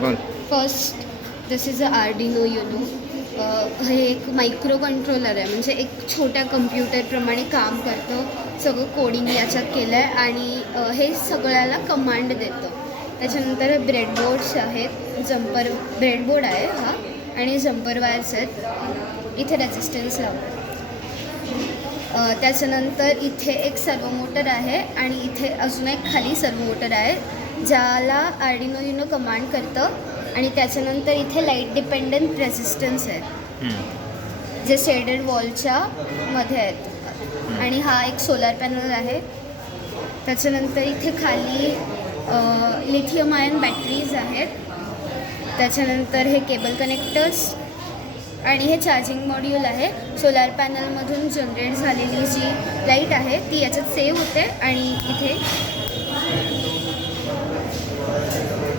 बोल. First this is a Arduino Uno. हे एक मायक्रो कंट्रोलर आहे, म्हणजे एक छोट्या कम्प्युटरप्रमाणे काम करतं. सगळं कोडिंग याच्यात केलं आहे आणि हे सगळ्याला कमांड देतं. त्याच्यानंतर ब्रेडबोर्ड्स आहेत, जम्पर ब्रेडबोर्ड आहे हा, आणि जम्पर वायर्स आहेत. इथे रेजिस्टन्स लावतो. त्याच्यानंतर इथे एक सर्वो मोटर आहे आणि इथे अजून एक खाली सर्वो मोटर आहे ज्याला आर्डिनो युनो कमांड करतं. आणि त्याच्यानंतर इथे लाईट डिपेंडंट रेजिस्टन्स आहेत जे शेडेड वॉलच्या मध्ये आहेत. आणि हा एक सोलार पॅनल आहे. त्याच्यानंतर इथे खाली लिथियम आयन बॅटरीज आहेत. त्याच्यानंतर हे केबल कनेक्टर्स आणि हे चार्जिंग मॉड्यूल आहे. सोलार पॅनलमधून जनरेट झालेली जी लाईट आहे ती याच्यात सेव्ह होते आणि इथे